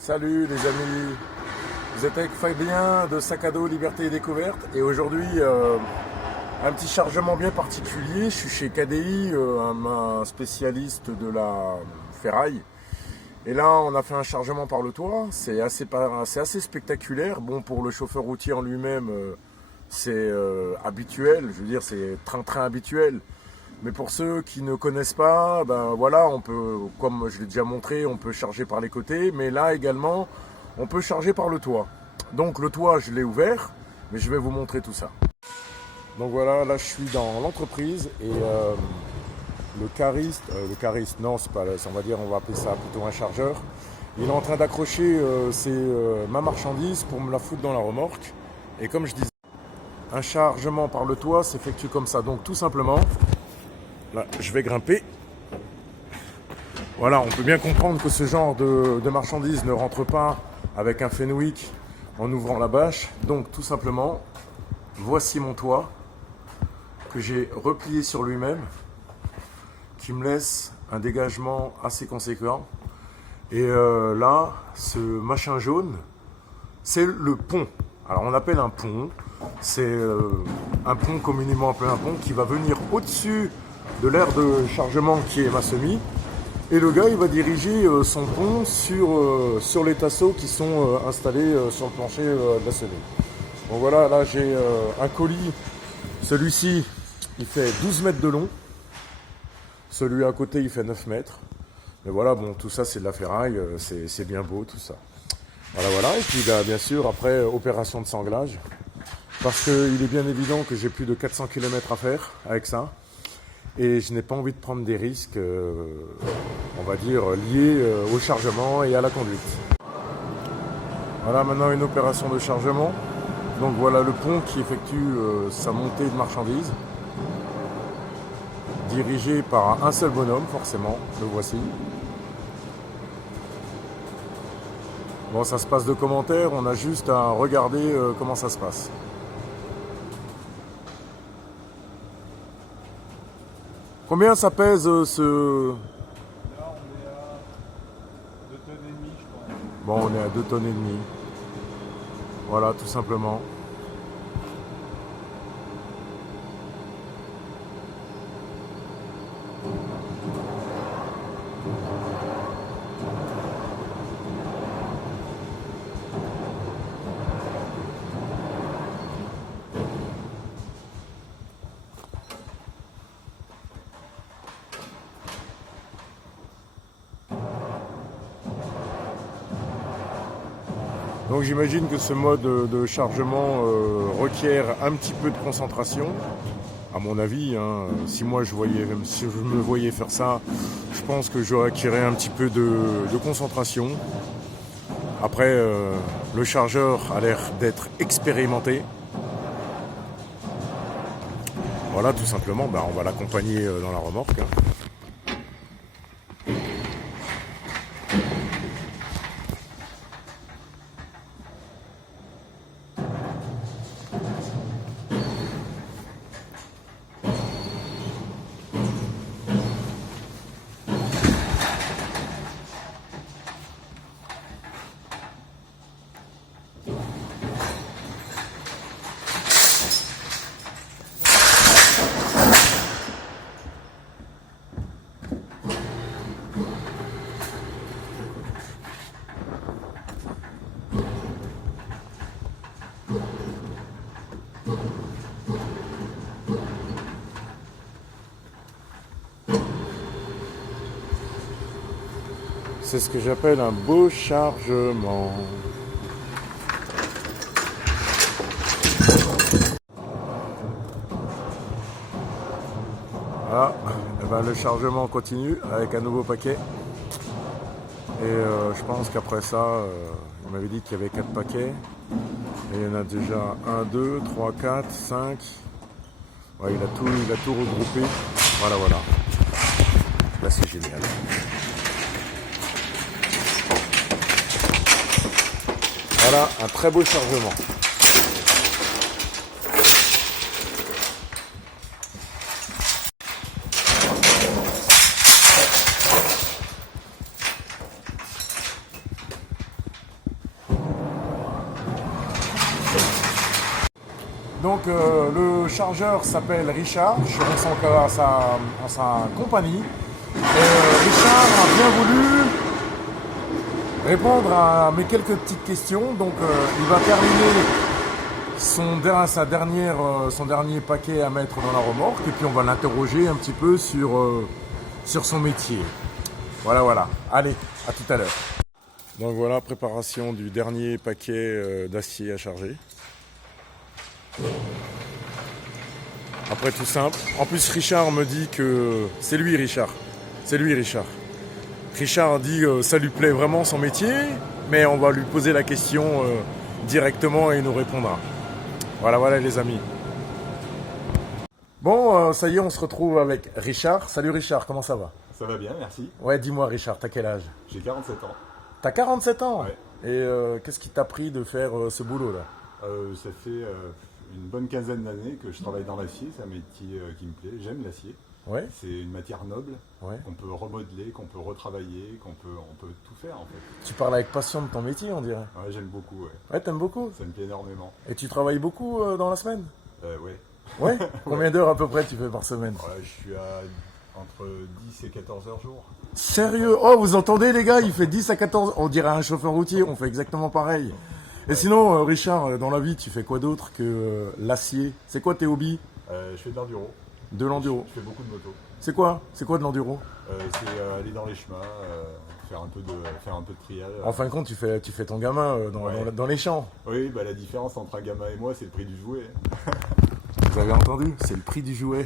Salut les amis, vous êtes avec Fabien de Sac à dos Liberté et Découverte et aujourd'hui un petit chargement bien particulier. Je suis chez KDI, un spécialiste de la ferraille. Et là on a fait un chargement par le toit, c'est assez spectaculaire. Bon, pour le chauffeur routier en lui-même c'est habituel, je veux dire c'est train-train habituel. Mais pour ceux qui ne connaissent pas, ben voilà, on peut, comme je l'ai déjà montré, on peut charger par les côtés, mais là également, on peut charger par le toit. Donc le toit, je l'ai ouvert, mais je vais vous montrer tout ça. Donc voilà, là je suis dans l'entreprise et le cariste, non, c'est pas, on va dire, on va appeler ça plutôt un chargeur. Il est en train d'accrocher ma marchandise pour me la foutre dans la remorque. Et comme je disais, un chargement par le toit s'effectue comme ça. Donc tout simplement, là, je vais grimper. Voilà, on peut bien comprendre que ce genre de marchandises ne rentre pas avec un Fenwick en ouvrant la bâche. Donc tout simplement, voici mon toit que j'ai replié sur lui-même, qui me laisse un dégagement assez conséquent. Et là, ce machin jaune, c'est le pont. Alors on appelle un pont, c'est un pont communément appelé un pont qui va venir au-dessus de l'aire de chargement qui est ma semi, et le gars il va diriger son pont sur les tasseaux qui sont installés sur le plancher de la semi. Donc voilà, là j'ai un colis, celui-ci il fait 12 mètres de long, celui à côté il fait 9 mètres, mais voilà, bon, tout ça c'est de la ferraille, c'est bien beau tout ça. Voilà, et puis là, bien sûr après opération de sanglage, parce qu'il est bien évident que j'ai plus de 400 km à faire avec ça. Et je n'ai pas envie de prendre des risques, on va dire, liés au chargement et à la conduite. Voilà maintenant une opération de chargement. Donc voilà le pont qui effectue sa montée de marchandises. Dirigé par un seul bonhomme, forcément, le voici. Bon, ça se passe de commentaires, on a juste à regarder comment ça se passe. Combien ça pèse ce... Là, on est à 2 tonnes et demie, je crois. Bon, on est à 2 tonnes et demie. Voilà, tout simplement. Donc j'imagine que ce mode de chargement requiert un petit peu de concentration. À mon avis, hein, si moi je me voyais faire ça, je pense que j'aurais acquéré un petit peu de concentration. Après, le chargeur a l'air d'être expérimenté. Voilà, tout simplement, on va l'accompagner dans la remorque. Hein. C'est ce que j'appelle un beau chargement. Voilà, le chargement continue avec un nouveau paquet. Et je pense qu'après ça, il m'avait dit qu'il y avait 4 paquets. Et il y en a déjà 1, 2, 3, 4, 5. Ouais, il a tout regroupé. Voilà. Là, c'est génial. Voilà, un très beau chargement. Donc le chargeur s'appelle Richard, je suis à sa compagnie. Et Richard a bien voulu répondre à mes quelques petites questions. Donc il va terminer son dernier paquet à mettre dans la remorque et puis on va l'interroger un petit peu sur son métier. Voilà. Allez, à tout à l'heure. Donc voilà, préparation du dernier paquet d'acier à charger. Après tout simple. En plus Richard me dit que c'est lui Richard. Richard dit que ça lui plaît vraiment son métier, mais on va lui poser la question directement et il nous répondra. Voilà les amis. Bon, ça y est, on se retrouve avec Richard. Salut Richard, comment ça va? Ça va bien, merci. Ouais, dis-moi Richard, t'as quel âge? J'ai 47 ans. T'as 47 ans? Ouais. Et qu'est-ce qui t'a pris de faire ce boulot-là? Ça fait une bonne quinzaine d'années que je travaille dans l'acier, c'est un métier qui me plaît. J'aime l'acier. Ouais. C'est une matière noble Ouais. qu'on peut remodeler, qu'on peut retravailler, on peut tout faire en fait. Tu parles avec passion de ton métier, on dirait. Ouais, j'aime beaucoup, ouais. Ouais, t'aimes beaucoup? Ça me plaît énormément. Et tu travailles beaucoup dans la semaine? Ouais. Ouais. Combien d'heures à peu près tu fais par semaine? Ouais, je suis à entre 10 et 14 heures jour. Sérieux? Oh, vous entendez les gars, il fait 10 à 14. On dirait un chauffeur routier, on fait exactement pareil. Et sinon, Richard, dans la vie, tu fais quoi d'autre que l'acier? C'est quoi tes hobbies? Je fais de l'enduro. De l'enduro. Je fais beaucoup de moto. C'est quoi de l'enduro? C'est aller dans les chemins, faire un peu de trial. En fin de compte, tu fais ton gamin Ouais. dans les champs. Oui, bah la différence entre un gamin et moi, c'est le prix du jouet. Vous avez entendu? C'est le prix du jouet.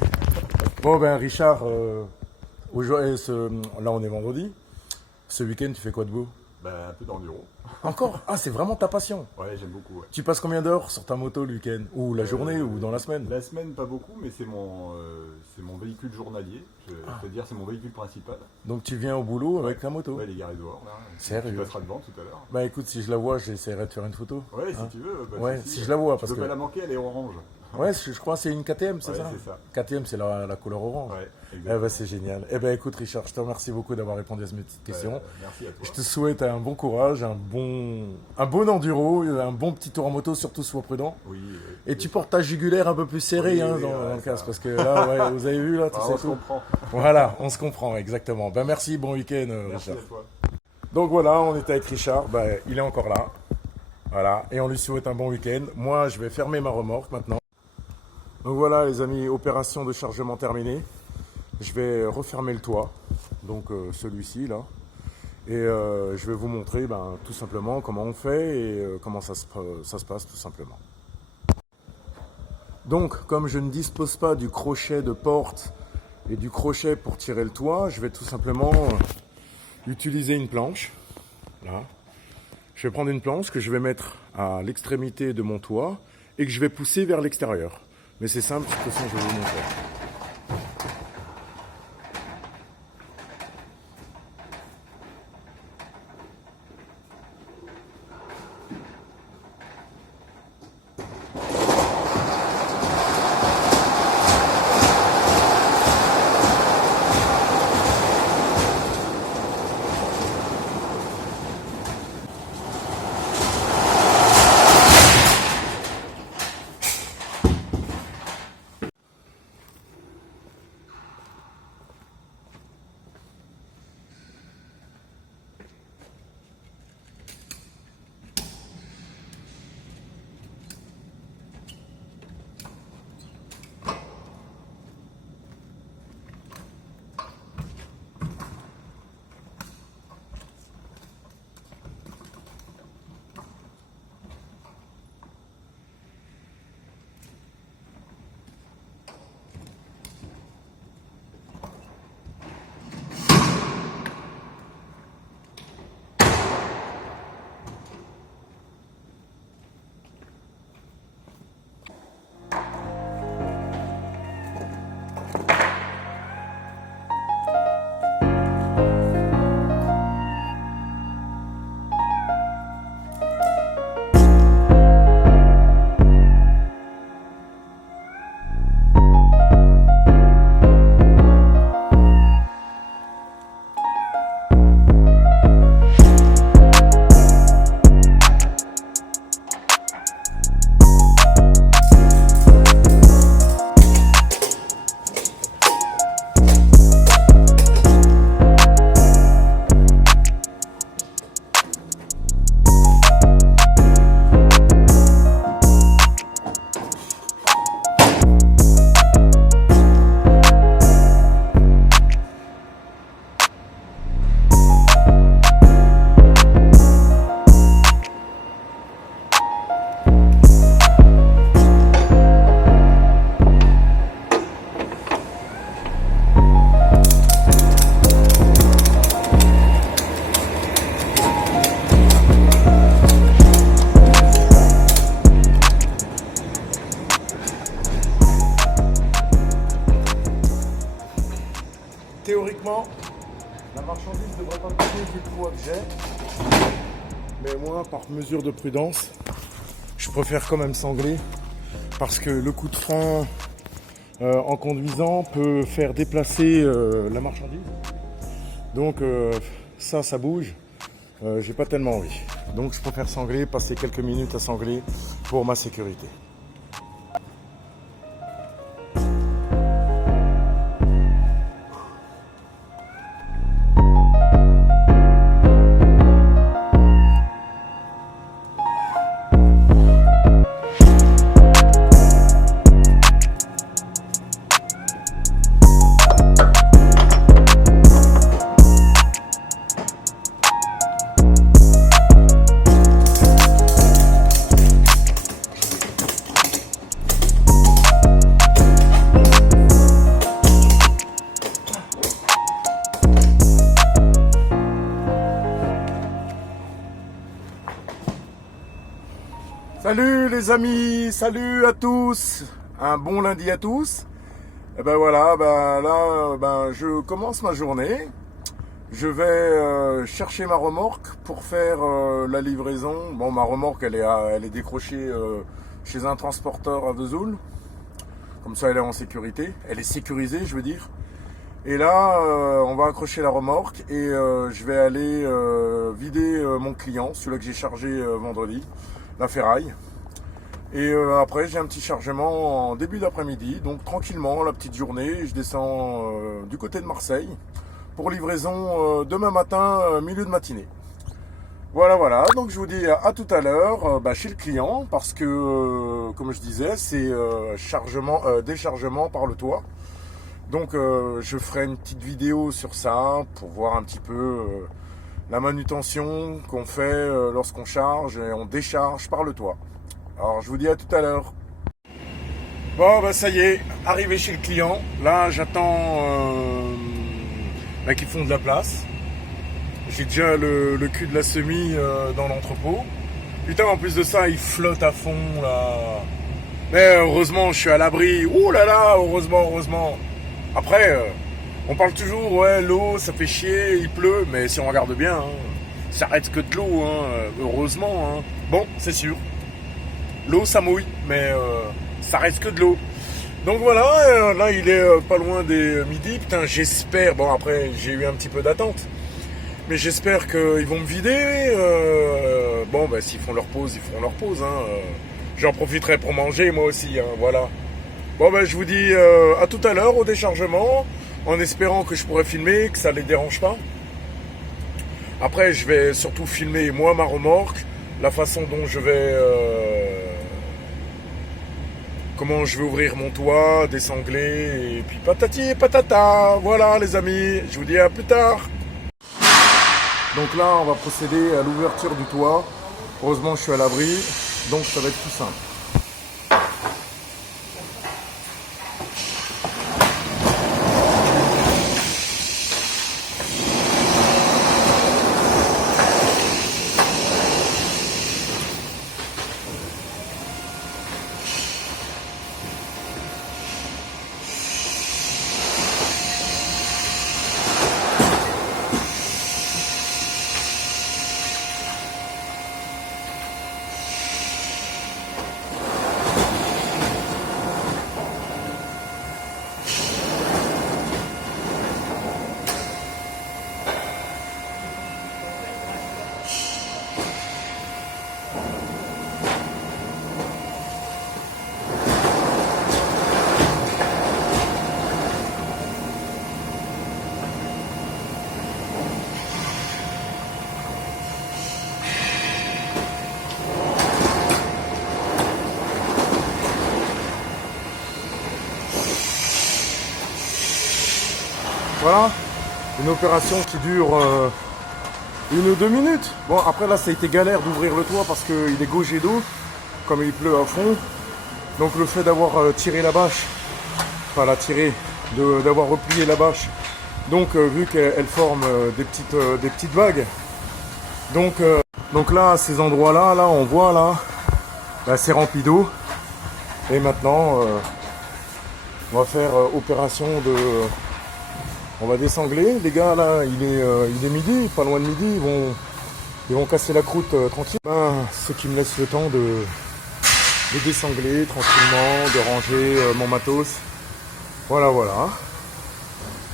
Bon ben Richard, là on est vendredi. Ce week-end, tu fais quoi de beau? Bah un peu d'enduro. Encore? Ah, c'est vraiment ta passion. Ouais, j'aime beaucoup. Ouais. Tu passes combien d'heures sur ta moto le week-end? Ou la journée, ou dans la semaine? La semaine, pas beaucoup, mais c'est mon véhicule journalier. Je peux dire, c'est mon véhicule principal. Donc tu viens au boulot avec ta moto? Ouais, il est garé dehors, là. Sérieux? Tu passeras devant tout à l'heure. Bah écoute, si je la vois, j'essaierai de faire une photo. Ouais, Hein? si tu veux. Pas de Ouais, souci. si je la vois, Tu parce peux que... pas la manquer, elle est orange. Ouais, je crois que c'est une KTM, c'est Ouais, ça? c'est ça. KTM, c'est la couleur orange. Ouais, Eh exactement. ben, c'est génial. Eh ben, écoute, Richard, je te remercie beaucoup d'avoir répondu à mes petites questions. Merci à toi. Je te souhaite un bon courage, un bon enduro, un bon petit tour en moto, surtout sois prudent. Oui. Et tu portes ta jugulaire un peu plus serrée Oui, dans ouais, le ça. casque, parce que là, ouais, vous avez vu, là, tu Ah, sais on se tout. comprend. Voilà, on se comprend, exactement. Ben, merci, bon week-end, Merci à Richard. toi. Donc voilà, on était avec Richard, ben, il est encore là. Voilà, et on lui souhaite un bon week-end. Moi, je vais fermer ma remorque maintenant. Donc voilà les amis, opération de chargement terminée. Je vais refermer le toit, donc celui-ci là. Et je vais vous montrer tout simplement comment on fait et comment ça se passe tout simplement. Donc comme je ne dispose pas du crochet de porte et du crochet pour tirer le toit, je vais tout simplement utiliser une planche. Là. Je vais prendre une planche que je vais mettre à l'extrémité de mon toit et que je vais pousser vers l'extérieur. Mais c'est simple, de toute façon je vais vous montrer. toit que j'ai. Mais moi, par mesure de prudence, je préfère quand même sangler parce que le coup de frein en conduisant peut faire déplacer la marchandise. Donc ça bouge. J'ai pas tellement envie. Donc je préfère sangler, passer quelques minutes à sangler pour ma sécurité. Salut les amis, salut à tous, un bon lundi à tous. Et ben voilà, là, je commence ma journée. Je vais chercher ma remorque pour faire la livraison. Bon, ma remorque, elle est décrochée chez un transporteur à Vesoul. Comme ça, elle est en sécurité. Elle est sécurisée, je veux dire. Et là, on va accrocher la remorque et je vais aller vider mon client, celui-là que j'ai chargé vendredi. La ferraille. Et après j'ai un petit chargement en début d'après-midi, donc tranquillement la petite journée, je descends du côté de Marseille pour livraison demain matin, milieu de matinée. Voilà, donc je vous dis à tout à l'heure chez le client parce que comme je disais c'est déchargement par le toit. Donc je ferai une petite vidéo sur ça pour voir un petit peu la manutention qu'on fait lorsqu'on charge et on décharge par le toit. Alors je vous dis à tout à l'heure. Bon ça y est, arrivé chez le client. Là j'attends qu'ils font de la place. J'ai déjà le cul de la semi dans l'entrepôt. Putain, en plus de ça il flotte à fond là. Mais heureusement je suis à l'abri. Ouh là là, heureusement. Après on parle toujours, ouais, l'eau, ça fait chier, il pleut, mais si on regarde bien, ça reste que de l'eau, heureusement. Bon, c'est sûr, l'eau, ça mouille, mais ça reste que de l'eau. Donc voilà, là, il est pas loin des midi. Putain, j'espère, bon, après, j'ai eu un petit peu d'attente, mais j'espère qu'ils vont me vider. Bon, s'ils font leur pause, ils feront leur pause. J'en profiterai pour manger, moi aussi, voilà. Bon, je vous dis à tout à l'heure au déchargement, en espérant que je pourrai filmer, que ça ne les dérange pas. Après, je vais surtout filmer, moi, ma remorque, la façon dont je vais... comment je vais ouvrir mon toit, désangler, et puis patati et patata. Voilà, les amis, je vous dis à plus tard. Donc là, on va procéder à l'ouverture du toit. Heureusement, je suis à l'abri, donc ça va être tout simple. Voilà, une opération qui dure 1 ou 2 minutes. Bon, après là, ça a été galère d'ouvrir le toit parce qu'il est gaugé d'eau, comme il pleut à fond. Donc le fait d'avoir tiré la bâche, enfin la tiré, d'avoir replié la bâche, donc vu qu'elle forme des petites vagues. Donc là, à ces endroits-là, là, on voit là, c'est rempli d'eau. Et maintenant, on va faire opération de On va désangler. Les gars, là, il est midi, pas loin de midi. Ils vont casser la croûte tranquille. Ben, ce qui me laisse le temps de désangler tranquillement, de ranger mon matos. Voilà.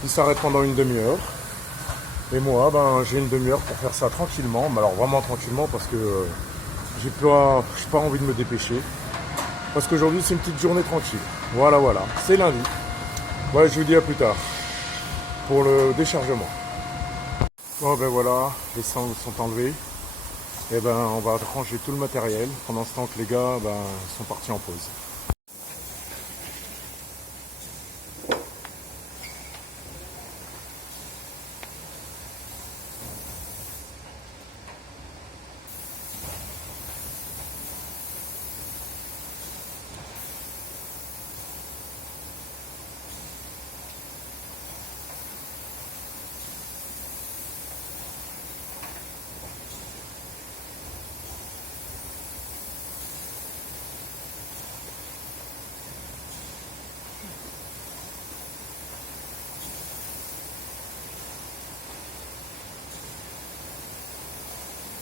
Ils s'arrêtent pendant une demi-heure. Et moi, ben, j'ai une demi-heure pour faire ça tranquillement. Mais alors vraiment tranquillement parce que j'ai pas envie de me dépêcher. Parce qu'aujourd'hui, c'est une petite journée tranquille. Voilà. C'est lundi. Ouais, je vous dis à plus tard pour le déchargement. Bon, ben voilà, les sangles sont enlevées. Et ben, on va ranger tout le matériel pendant ce temps que les gars sont partis en pause.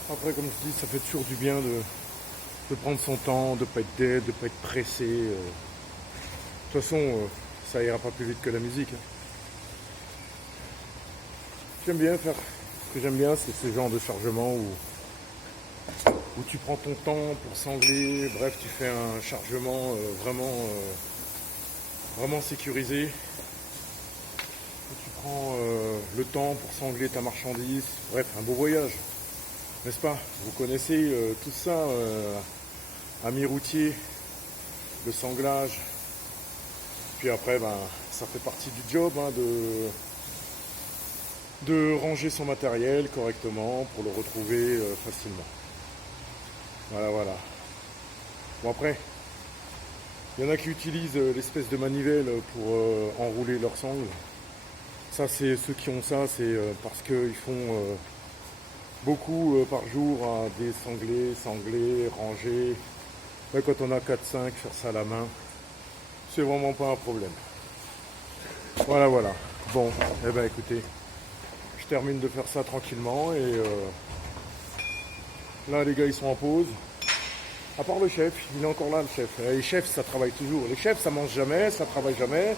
Après, comme je dis, ça fait toujours du bien de prendre son temps, de ne pas être dead, de ne pas être pressé. De toute façon, ça ira pas plus vite que la musique. Hein. J'aime bien faire. Ce que j'aime bien, c'est ce genre de chargement où tu prends ton temps pour sangler. Bref, tu fais un chargement vraiment sécurisé. Où tu prends le temps pour sangler ta marchandise. Bref, un beau voyage. N'est-ce pas? Vous connaissez tout ça, amis routiers, le sanglage. Puis après, ça fait partie du job hein, de ranger son matériel correctement pour le retrouver facilement. Voilà. Bon après, il y en a qui utilisent l'espèce de manivelle pour enrouler leurs sangles. Ça, c'est ceux qui ont ça, c'est parce qu'ils font beaucoup par jour à sangler, ranger. Là, quand on a 4-5, faire ça à la main, c'est vraiment pas un problème. Voilà. Bon, eh ben écoutez, je termine de faire ça tranquillement et là les gars ils sont en pause. À part le chef, il est encore là le chef. Les chefs ça travaille toujours. Les chefs ça mange jamais, ça travaille jamais.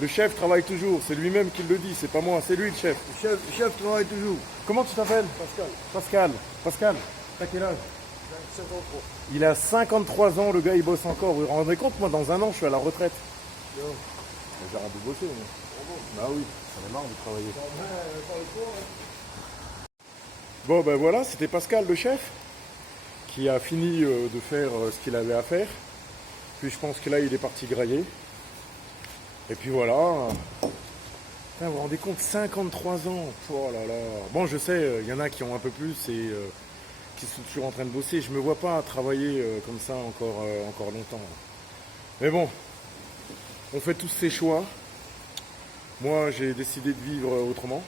Le chef travaille toujours, c'est lui-même qui le dit, c'est pas moi, c'est lui le chef. Le chef travaille toujours. Comment tu t'appelles? Pascal, t'as quel âge? 53. Il a 53 ans, le gars il bosse encore. Vous vous rendez compte, moi dans un an je suis à la retraite. J'arrête de bosser. Bah oui, j'en ai marre de travailler. Bon ben voilà, c'était Pascal le chef qui a fini de faire ce qu'il avait à faire. Puis je pense que là il est parti grailler. Et puis voilà. Vous vous rendez compte, 53 ans. Oh là là. Bon, je sais, il y en a qui ont un peu plus et qui sont toujours en train de bosser. Je me vois pas travailler comme ça encore longtemps. Mais bon, on fait tous ces choix. Moi, j'ai décidé de vivre autrement.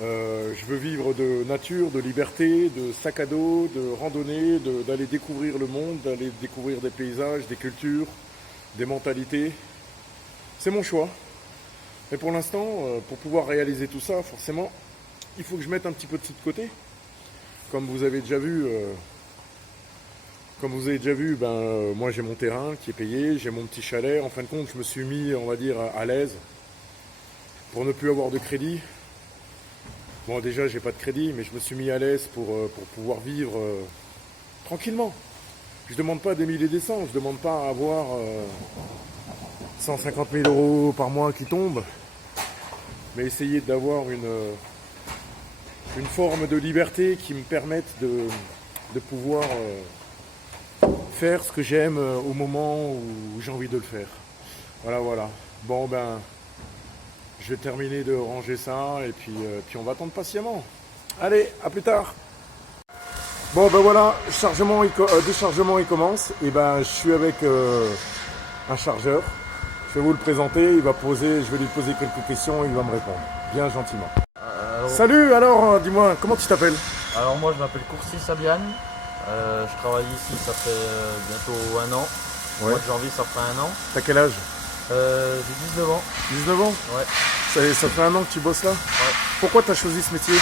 Je veux vivre de nature, de liberté, de sac à dos, de randonnée, d'aller découvrir le monde, d'aller découvrir des paysages, des cultures, des mentalités. C'est mon choix. Mais pour l'instant, pour pouvoir réaliser tout ça, forcément, il faut que je mette un petit peu de sous de côté. Comme vous avez déjà vu, moi j'ai mon terrain qui est payé, j'ai mon petit chalet. En fin de compte, je me suis mis, on va dire, à l'aise pour ne plus avoir de crédit. Bon, déjà, j'ai pas de crédit, mais je me suis mis à l'aise pour pouvoir vivre tranquillement. Je demande pas des milliers et des cents, je demande pas à avoir 150 000 € par mois qui tombent, mais essayer d'avoir une forme de liberté qui me permette de pouvoir faire ce que j'aime au moment où j'ai envie de le faire. Voilà. Bon je vais terminer de ranger ça et puis on va attendre patiemment. Allez, à plus tard. Bon voilà, déchargement il commence. Et je suis avec un chargeur. Je vais vous le présenter, je vais lui poser quelques questions et il va me répondre, bien gentiment. Salut, alors dis-moi, comment tu t'appelles? Alors moi je m'appelle Courcy Sabian, je travaille ici, ça fait bientôt un an. Au mois de janvier ça fera un an. T'as quel âge? J'ai 19 ans. 19 ans? Ouais. Ça fait un an que tu bosses là? Ouais. Pourquoi tu as choisi ce métier?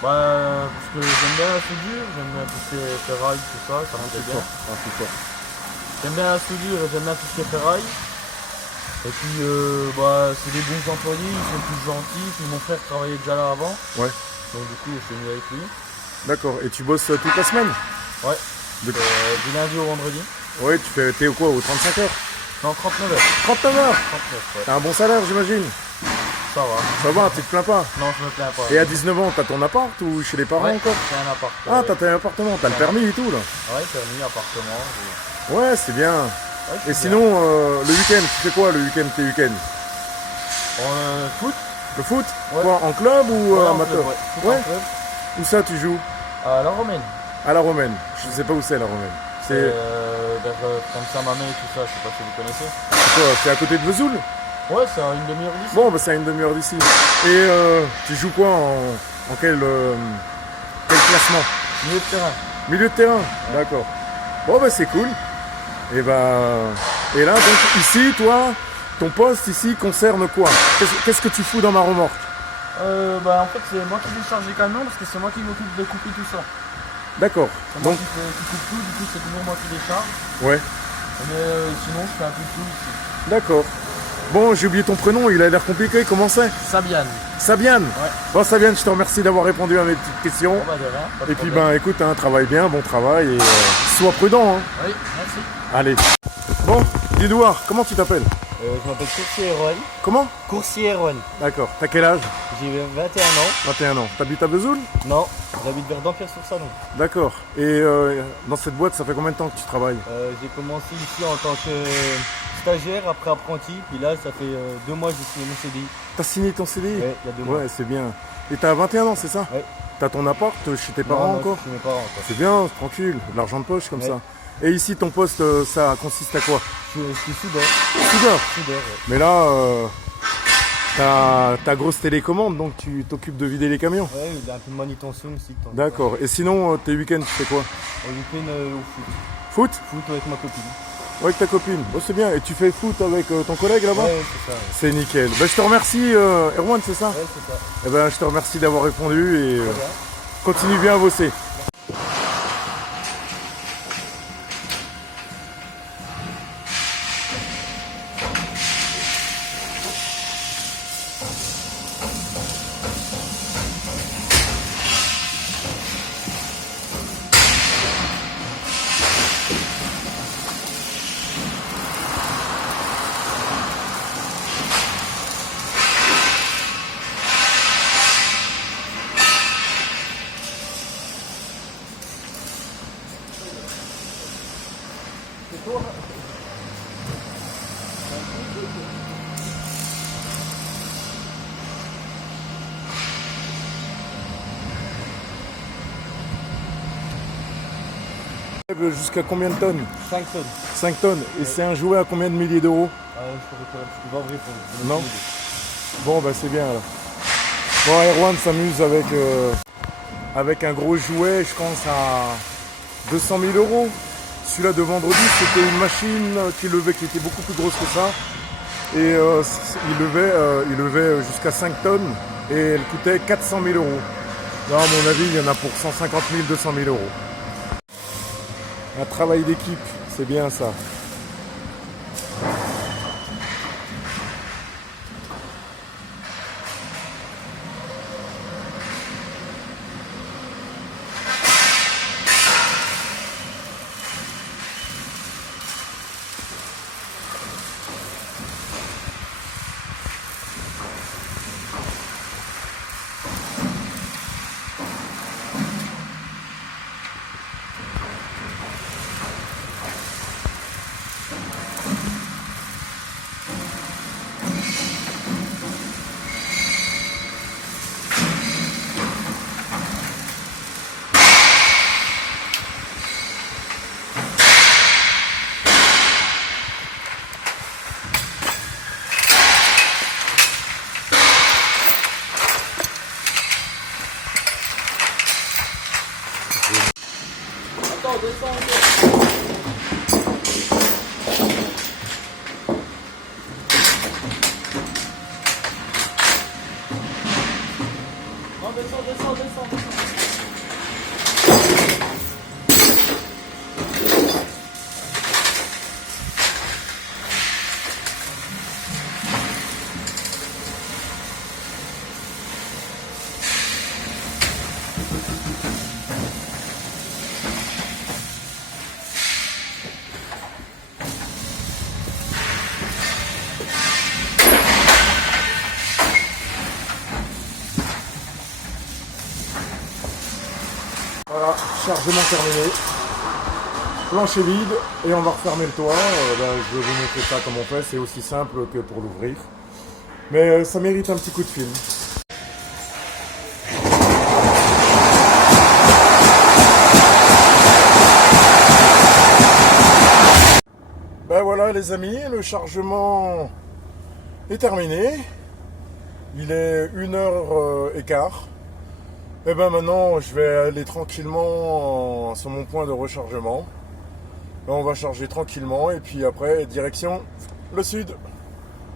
Parce que j'aime bien la soudure, j'aime bien tout ce qui est ferraille, tout ça, ça me plaît bien. J'aime bien la soudure et j'aime bien tout ce qui est ferraille. Et puis c'est des bons employés, ils sont tous gentils, puis mon frère travaillait déjà là avant. Ouais. Donc du coup je suis venu avec lui. D'accord. Et tu bosses toute la semaine? Ouais. De- Du lundi au vendredi. Ouais, t'es au quoi? Aux 35 heures? Non, 39 heures. 39 heures? 39, ouais. T'as un bon salaire, j'imagine? Ça va. Ça va, tu te plains pas? Non, je me plains pas. Et à 19 ans, t'as ton appart ou chez les parents Ouais, encore? j'ai un appart. Ah, t'as ton appartement, t'as le permis et tout là? Ouais, permis, appartement. Ouais, c'est bien. Ouais, Et sinon, le week-end, tu fais quoi le week-end, tes week-ends? Foot. Le foot? Ouais. Quoi, en club ou Ouais, en amateur? club, ouais. Foot Ouais. en club. Où ça tu joues? À la Romaine. À la Romaine. Je sais pas où c'est la Romaine. C'est Vers Saint-Mamé et tout ça, je sais pas si vous connaissez. quoi? C'est à côté de Vesoul? Ouais, c'est à une demi-heure d'ici. Bon, bah c'est à une demi-heure d'ici. Et tu joues quoi en quel classement? Milieu de terrain. Milieu de terrain? D'accord. Bon, bah c'est cool. Et et là, donc ici, toi, ton poste ici concerne quoi? Qu'est-ce que tu fous dans ma remorque? En fait, c'est moi qui décharge les camions parce que c'est moi qui m'occupe de couper tout ça. D'accord. C'est moi Donc, qui coupe tout, du coup, c'est toujours moi qui décharge. ouais. Mais sinon, je fais un peu de tout ici. D'accord. Bon, j'ai oublié ton prénom, il a l'air compliqué, comment c'est? Sabiane. Sabiane. Ouais. Bon, Sabiane, je te remercie d'avoir répondu à mes petites questions. Bon, de rien. Pas de Et puis, problème. écoute, travaille bien, bon travail et sois prudent. Hein. Oui, merci. Allez. Bon, Edouard, comment tu t'appelles? Je m'appelle Coursier Erwan. Comment? Coursier Erwan. D'accord. T'as quel âge? J'ai 21 ans. 21 ans. T'habites à Vesoul? Non, j'habite vers Dampierre-sur-Salon. D'accord. Et dans cette boîte, ça fait combien de temps que tu travailles? J'ai commencé ici en tant que stagiaire, après apprenti. Puis là, ça fait 2 mois que j'ai signé mon CDI. T'as signé ton CDI? Ouais, il y a 2 mois. Ouais, c'est bien. Et t'as 21 ans, c'est ça? Ouais. T'as ton appart chez tes parents Non, non, encore? chez mes parents encore. C'est bien, tranquille, de l'argent de poche comme Ouais. ça. Et ici, ton poste, ça consiste à quoi? Je suis soudeur. Soudeur. Soudeur, ouais. Mais là, ta grosse télécommande, donc tu t'occupes de vider les camions. Ouais, il y a un peu de manutention aussi. de temps en temps. D'accord. Et sinon, tes week-ends, tu fais quoi? Au week-end, au foot. Foot? Foot avec ma copine. Avec ta copine. Oh, c'est bien. Et tu fais foot avec ton collègue là-bas? Ouais, c'est ça. Ouais, C'est nickel. Je te remercie, Erwan, c'est ça? ouais c'est ça. Eh ben, je te remercie d'avoir répondu et Très bien. continue bien à bosser. Jusqu'à combien de tonnes? 5 tonnes. 5 tonnes. Et c'est un jouet à combien de milliers d'euros? Je peux pas vous répondre. Non. Bon, bah c'est bien alors. Bon, Erwan s'amuse avec un gros jouet, je pense à 200 000 euros. Celui-là de vendredi, c'était une machine qui était beaucoup plus grosse que ça. Et il levait jusqu'à 5 tonnes et elle coûtait 400 000 euros. Là, à mon avis, il y en a pour 150 000, 200 000 euros. Un travail d'équipe, c'est bien ça. Voilà, chargement terminé. Plancher vide et on va refermer le toit. Je vais vous montrer ça comme on fait, c'est aussi simple que pour l'ouvrir. Mais ça mérite un petit coup de film. Ben voilà les amis, le chargement est terminé. Il est 1h15. Et ben maintenant je vais aller tranquillement sur mon point de rechargement. Là, on va charger tranquillement et puis après direction le sud.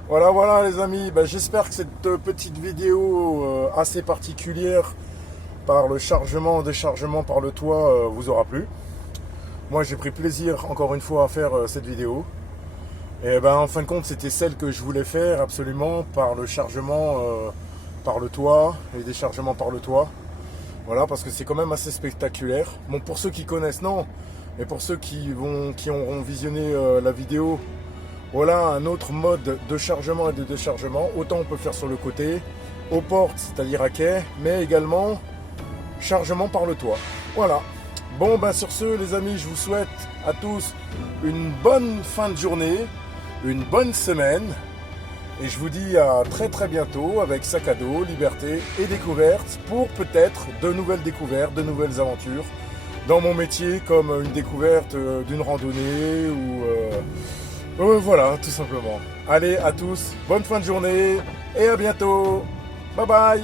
Voilà les amis, ben, j'espère que cette petite vidéo assez particulière par le chargement, déchargement par le toit vous aura plu. Moi j'ai pris plaisir encore une fois à faire cette vidéo. Et ben en fin de compte c'était celle que je voulais faire absolument par le chargement par le toit et déchargement par le toit. Voilà, parce que c'est quand même assez spectaculaire. Bon, pour ceux qui connaissent, non. Mais pour ceux qui auront visionné la vidéo, voilà un autre mode de chargement et de déchargement. Autant on peut faire sur le côté, aux portes, c'est-à-dire à quai, mais également chargement par le toit. Voilà. Bon, ben sur ce, les amis, je vous souhaite à tous une bonne fin de journée, une bonne semaine. Et je vous dis à très bientôt avec Sac à dos, liberté et découverte pour peut-être de nouvelles découvertes, de nouvelles aventures dans mon métier comme une découverte d'une randonnée ou voilà tout simplement. Allez à tous, bonne fin de journée et à bientôt. Bye bye.